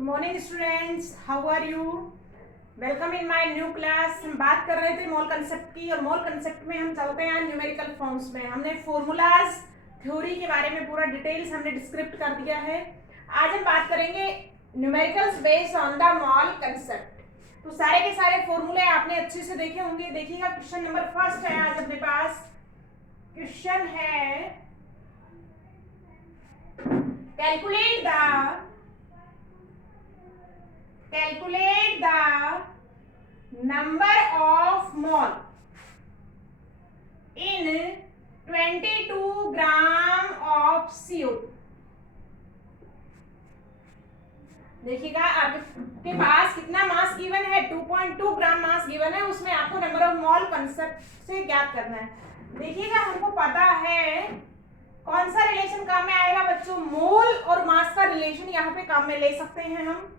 Good morning students, how are you? Welcome in my new class. हम बात कर रहे थे मोल कंसेप्ट की, और मोल कंसेप्ट में हम चलते हैं न्यूमेरिकल फॉर्म्स में। हमने फॉर्मूलाज थ्योरी के बारे में पूरा डिटेल्स हमने डिस्क्रिप्ट कर दिया है। आज हम बात करेंगे numericals based on the mole concept. तो सारे के सारे फॉर्मूले आपने अच्छे से देखे होंगे। देखिएगा, क्वेश्चन नंबर फर्स्ट है आज अपने पास। क्वेश्चन है calculate the number of mole in 22 gram of CO2। देखिएगा, आपके पास कितना मास गिवन है, 2.2 ग्राम मास गिवन है। उसमें आपको नंबर ऑफ मोल कंसेप्ट से ज्ञात करना है। देखिएगा, हमको पता है कौन सा रिलेशन काम में आएगा बच्चों, मोल और मास का रिलेशन यहाँ पे काम में ले सकते हैं हम।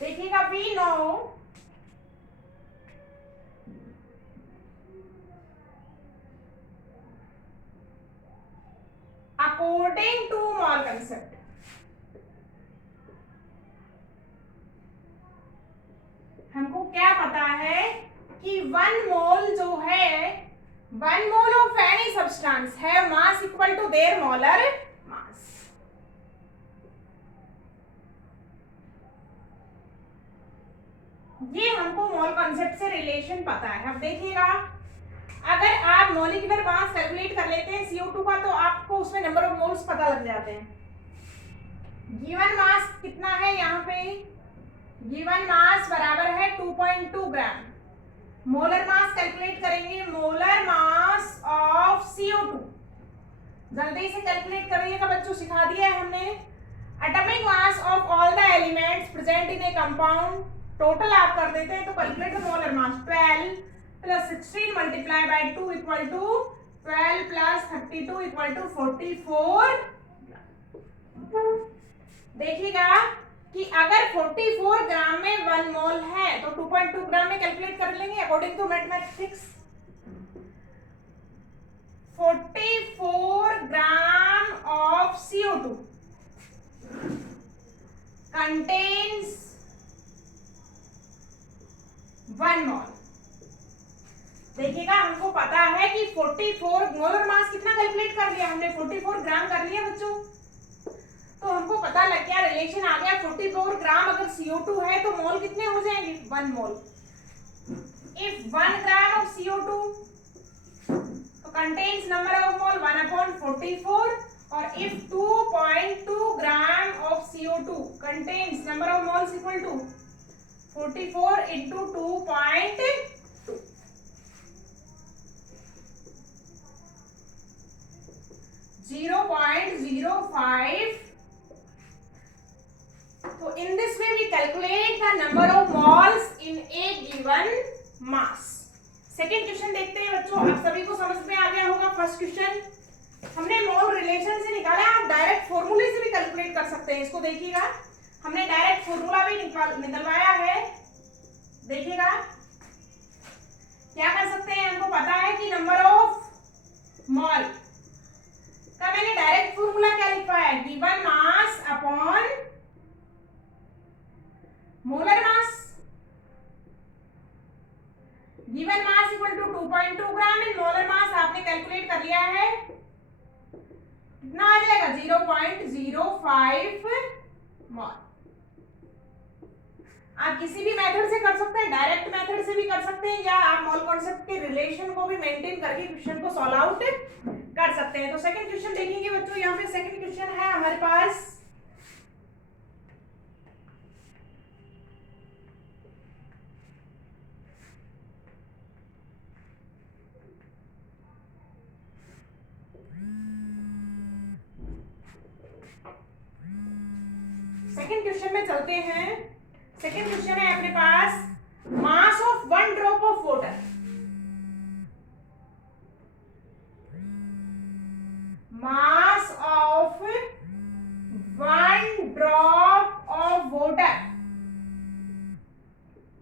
देखिएगा, we know according to mole concept, हमको क्या पता है कि 1 मोल जो है, 1 मोल ऑफ एनी सब्सटेंस है mass equal to their molar mass. ये हमको मोल कंसेप्ट से रिलेशन पता है। अब देखिएगा, अगर आप मॉलिक्यूलर मास कैलकुलेट कर लेते हैं CO2 का, तो आपको उसमें नंबर ऑफ मोल्स पता लग जाते हैं। गिवन मास कितना है यहाँ पे, गिवन मास बराबर है 2.2 ग्राम। मोलर मास कैलकुलेट करेंगे, मोलर मास ऑफ CO2। जल्दी से कैलकुलेट करिएगा बच्चों, सिखा दिया है हमने। Atomic mass of all the elements present in a compound, total आप कर देते हैं तो calculate the molar mass. 12 plus 16 multiply by 2 equal to 12 plus 32 equal to 44। देखिएगा कि अगर 44 ग्राम में 1 मोल है तो 2.2 ग्राम में कैलकुलेट कर लेंगे according to mathematics. 44 gram of CO2 contains 1 mole. देखिएगा, हमको पता है कि 44 मोलर मास कितना कैलकुलेट कर लिया हमने, 44 ग्राम कर लिया बच्चों। तो हमको पता लग गया, रिलेशन आ गया। 44 ग्राम अगर CO2 है तो मोल कितने हो जाएंगे, 1 मोल। इफ 1 ग्राम ऑफ CO2 तो कंटेन्स नंबर ऑफ मोल 1/44, और if 2.2 gram of CO2 contains number of moles equal to 44 into 2.2, 0.05। So in this way we calculate the number of moles in a given mass। Second question देखते हैं बच्चों। आप सभी को समझ में आ गया होगा। फर्स्ट क्वेश्चन हमने मोल रिलेशन से निकाला, आप डायरेक्ट फॉर्मूले से भी कैलकुलेट कर सकते हैं। इसको देखिएगा, हमने डायरेक्ट फॉर्मूला भी निकलवाया है। देखिएगा, क्या कर सकते हैं, हमको पता है कि नंबर ऑफ मोल का मैंने डायरेक्ट फॉर्मूला क्या लिखवाया है, given mass upon molar mass. Given mass equal to 2.2 gram in molar mass आपने कैलकुलेट कर लिया है, कितना आ जाएगा, 0.05 मोल। आप किसी भी मेथड से कर सकते हैं, डायरेक्ट मेथड से भी कर सकते हैं, या आप मोल कॉन्सेप्ट के रिलेशन को भी मेंटेन करके क्वेश्चन को सॉल्व आउट कर सकते हैं। तो सेकंड क्वेश्चन देखेंगे बच्चों। यहाँ पे सेकंड क्वेश्चन है हमारे पास, सेकंड क्वेश्चन में चलते हैं। सेकंड क्वेश्चन है अपने पास, mass of 1 drop of water, mass of 1 drop of water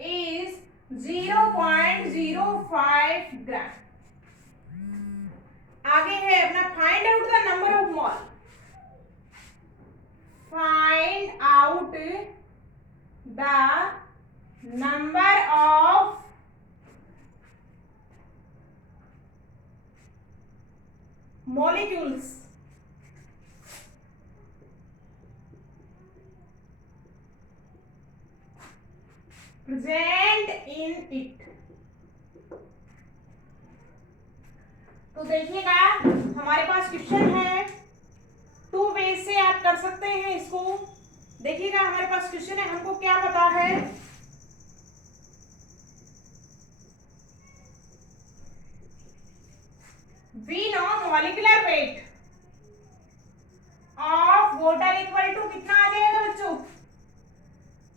is 0.05 gram. आगे है अपना find out the number of mole. Find out the number of molecules present in it। तो देखिएगा हमारे पास क्वेश्चन है, टू वे से आप कर सकते हैं इसको। देखिएगा हमारे पास क्वेश्चन है, हमको क्या पता है, we know molecular weight of water equal to कितना आ जाएगा बच्चों,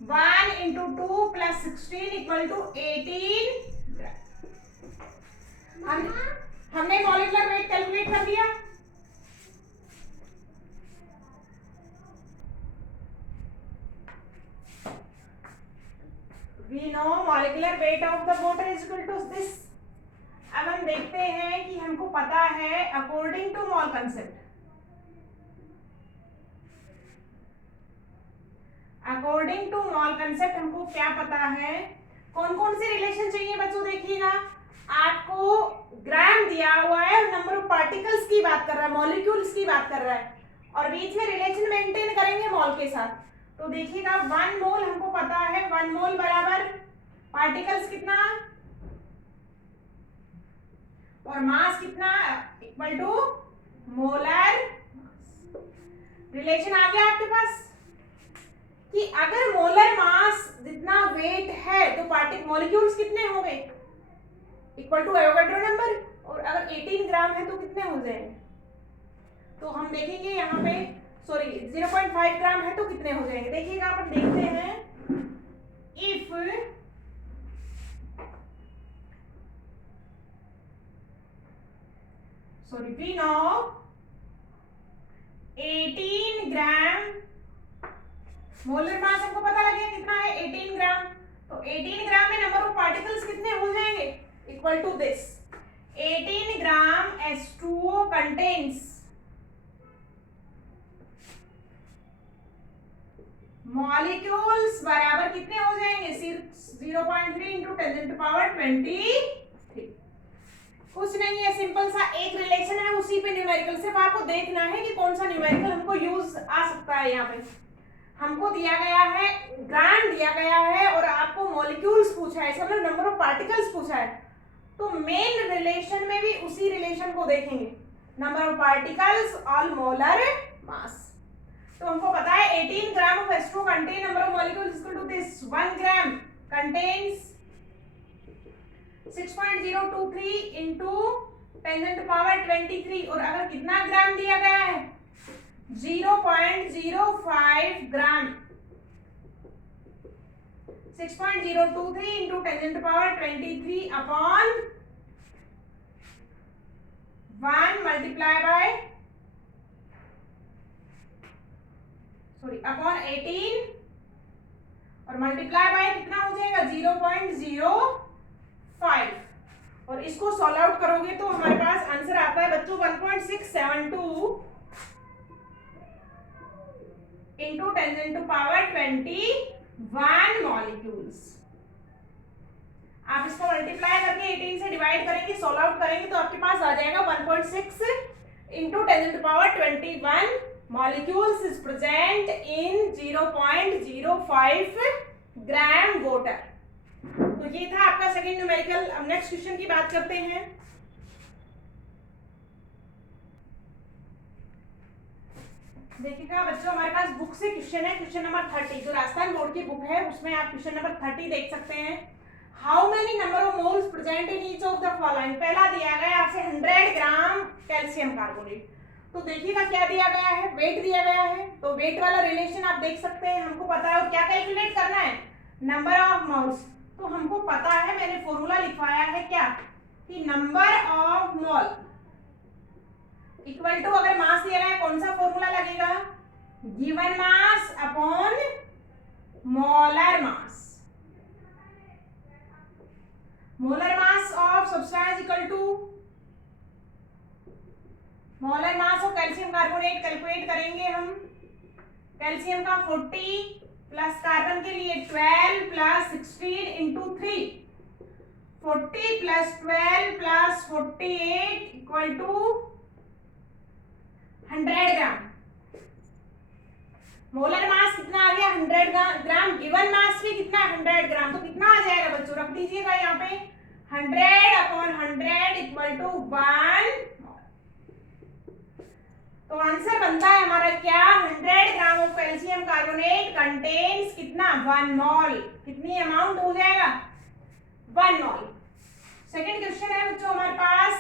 1 इंटू 2 प्लस 16 इक्वल टू 18। हमने मॉलिक्यूलर वेट कैलकुलेट कर दिया। We know molecular weight of the water is equal to this। अब हम देखते हैं कि हमको पता है according to mole concept, according to mole concept हमको क्या पता है, कौन कौन से रिलेशन चाहिए बच्चों। देखिएगा आपको ग्राम दिया हुआ है, नंबर ऑफ पार्टिकल्स की बात कर रहा है, मॉलिक्यूल्स की बात कर रहा है, और बीच में रिलेशन मेंटेन करेंगे मोल के साथ। तो देखिएगा 1 मोल हमको पता है, 1 मोल बराबर पार्टिकल्स कितना और मास कितना, इक्वल टू मोलर। रिलेशन आ गया आपके पास कि अगर मोलर मास जितना वेट है तो पार्टिकल मॉलिक्यूल्स कितने होंगे, इक्वल टू एवोगाड्रो नंबर, और अगर 18 ग्राम है तो कितने हो जाएंगे। तो हम देखेंगे यहाँ पे, सॉरी 0.5 ग्राम है तो कितने हो जाएंगे। देखिएगा अपन देखते हैं, if sorry we know 18 gram molar mass हमको पता लगे कितना है 18 ग्राम, तो 18 ग्राम में नंबर ऑफ पार्टिकल्स कितने हो जाएंगे, equal to this 18 gram H2O contains molecules बराबर कितने हो जाएंगे, 0.3 इंटू 10⁻23। कुछ नहीं है, सिंपल सा एक रिलेशन है, उसी पे न्यूमेरिकल, सिर्फ आपको देखना है कि कौन सा न्यूमेरिकल हमको यूज आ सकता है। यहाँ पे हमको दिया गया है, ग्राम दिया गया है और आपको मॉलिक्यूल्स पूछा है, इसका मतलब नंबर ऑफ पार्टिकल्स पूछा है, तो मेन रिलेशन में भी उसी रिलेशन को देखेंगे, number of particles all molar mass. तो हमको पता है 18 gram of H2O contain number of molecules equal to this 1 gram contains 6.023 into 10⁻23, और अगर कितना ग्राम दिया गया है 0.05 gram, 6.023 into 10⁻23 upon 1 multiply by upon 18 और मल्टीप्लाई बाय कितना हो जाएगा 0.05, और इसको सॉल्व आउट करोगे तो हमारे पास आंसर आता है बच्चों 1.672 इंटू 10⁻21 मॉलिक्यूल्स। आप इसको मल्टीप्लाई करके 18 से डिवाइड करेंगे, सॉल्व आउट करेंगे तो आपके पास आ जाएगा 1.6 into 10⁻21 molecules is present in 0.05 gram water. तो ये था आपका सेकेंड न्यूमेरिकल। अब नेक्स्ट क्वेश्चन की बात करते हैं। देखिएगा बच्चों हमारे पास बुक से क्वेश्चन है, क्वेश्चन नंबर 30 जो राजस्थान बोर्ड की बुक है उसमें आप क्वेश्चन नंबर 30 देख सकते हैं। How many number of moles present in each of the following. पहला दिया गया आपसे 100 ग्राम कैल्शियम कार्बोनेट। तो देखिएगा क्या दिया गया है, वेट दिया गया है, तो वेट वाला रिलेशन आप देख सकते हैं, हमको पता है। और क्या कैलकुलेट करना है, नंबर ऑफ मोल्स। तो हमको पता है, मैंने फॉर्मूला लिखवाया है क्या, कि number of mole equal to, अगर मास दिया गया है कौन सा फॉर्मूला लगेगा, given mass upon molar mass. Molar mass of substance equal to molar mass of calcium carbonate. Calculate करेंगे हम, कैल्शियम का 40 प्लस कार्बन के लिए 12 plus 16 into 3, 40 plus 12 plus 48 equal to 100 gram. Molar mass कितना आ गया 100 ग्राम, गिवन मास भी कितना 100 ग्राम, तो कितना आ जाएगा बच्चों, रख दीजिएगा यहाँ पे 100/100 इक्वल टू 1। तो आंसर बनता है हमारा क्या, 100 gram of calcium carbonate contains कितना 1 मोल। कितनी अमाउंट हो जाएगा 1 मोल। सेकंड क्वेश्चन है बच्चों हमारे पास,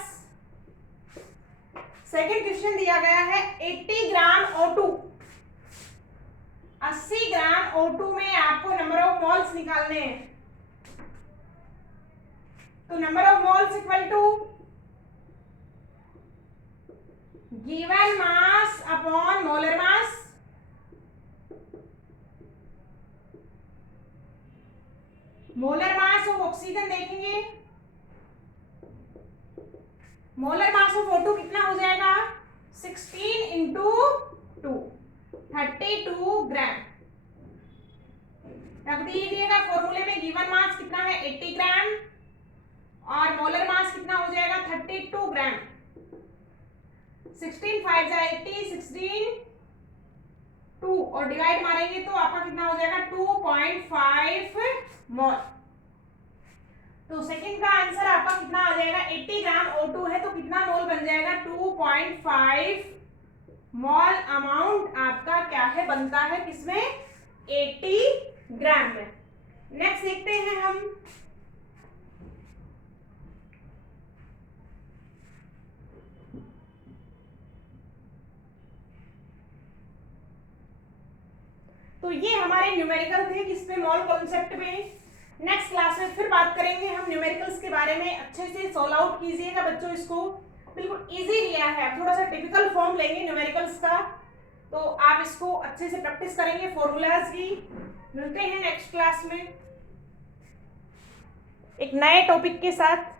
सेकंड क्वेश्चन दिया गया है 80 ग्राम O2, 80 ग्राम O2 में आपको नंबर ऑफ मोल्स निकालने हैं। तो number of moles equal to given mass upon molar mass. Molar mass of oxygen देखेंगे, मोलर मास ऑफ O2 कितना हो जाएगा 16 इंटू 2, 32 ग्राम। रख दीजिएगा फॉर्मूले में, गिवन मास कितना है 80 ग्राम और मोलर मास कितना हो जाएगा 32 ग्राम। 16 5 जा 80, 16 2 और डिवाइड मारेंगे तो आपका कितना हो जाएगा 2.5 मोल। तो सेकंड का आंसर आपका कितना आ जाएगा, 80 ग्राम O2 है तो कितना मोल बन जाएगा 2.5 मोल अमाउंट आपका क्या है बनता है किसमें 80 ग्राम में। नेक्स्ट देखते हैं हम, तो ये हमारे न्यूमेरिकल थे किस पे, मोल कॉन्सेप्ट में। नेक्स्ट क्लास में फिर बात करेंगे हम न्यूमेरिकल्स के बारे में। अच्छे से सॉल्व आउट कीजिएगा बच्चों, इसको बिल्कुल इजी लिया है, थोड़ा सा टिपिकल फॉर्म लेंगे न्यूमेरिकल्स का, तो आप इसको अच्छे से प्रैक्टिस करेंगे फॉर्मूलाज की। मिलते हैं नेक्स्ट क्लास में एक नए टॉपिक के साथ।